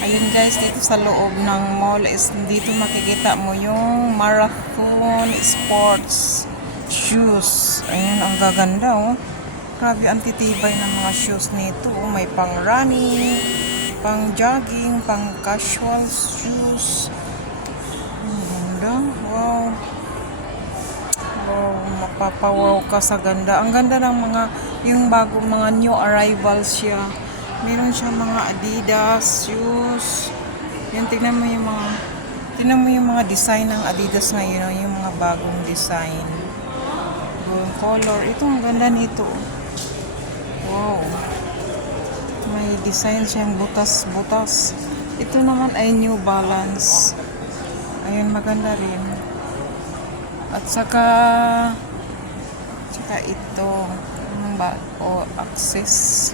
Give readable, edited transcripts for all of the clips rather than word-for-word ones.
Ayun guys, dito sa loob ng mall is dito makikita mo yung Marathon Sports shoes. Ayun, ang gaganda oh. Grabe, ang titibay ng mga shoes nito. May pang running, pang jogging, pang casual shoes. Ang ganda. Wow. Wow, mapapawaw ka sa ganda. Ang ganda ng mga, yung bagong mga new arrivals siya. Meron siya mga Adidas shoes. Yan, tingnan mo yung mga design ng Adidas ngayon, oh, yung mga bagong design. Yung color. Ito, ang ganda nito. Wow. May design siyang butas-butas. Ito naman ay New Balance. Ayun, maganda rin. At saka ito. Ano ba? O, Access.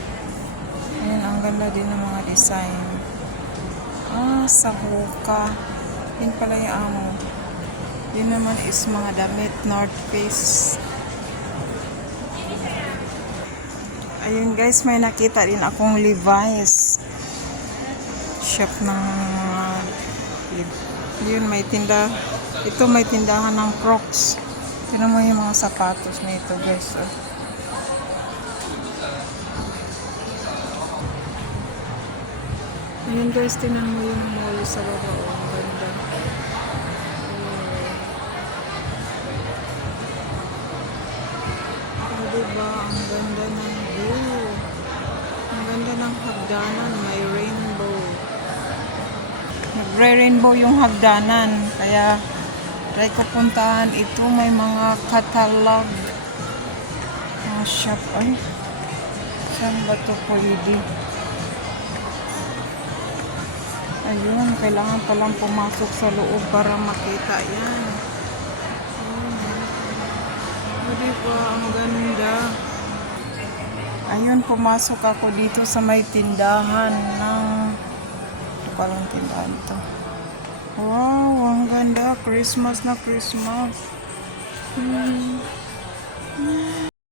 Ayun, ang ganda din ng mga design. Sa Hoka. Yun pala yung amo. Yun naman is mga damit, North Face. Ayun guys, may nakita din akong Levi's. Shop ng mga yun, may tinda. Ito may tindahan ng Crocs. Tignan mo yung mga sapatos nito guys. Oh. Ayun guys, tingnan mo yung mall sa baba. Oh, ang ganda. Oh, diba? Ang ganda ng view. Ang ganda ng hagdanan. May rainbow. Nagre-rainbow yung hagdanan. Kaya, try ko puntahan. Ito may mga catalog. Mga shop. Ay, saan ba ito pwede? Ayun, kailangan palang pumasok sa loob para makita yan. Oh, diba? Ang ganda. Ayun, pumasok ako dito sa may tindahan ng... Ito palang tindahan to. Wow, ang ganda. Christmas na Christmas.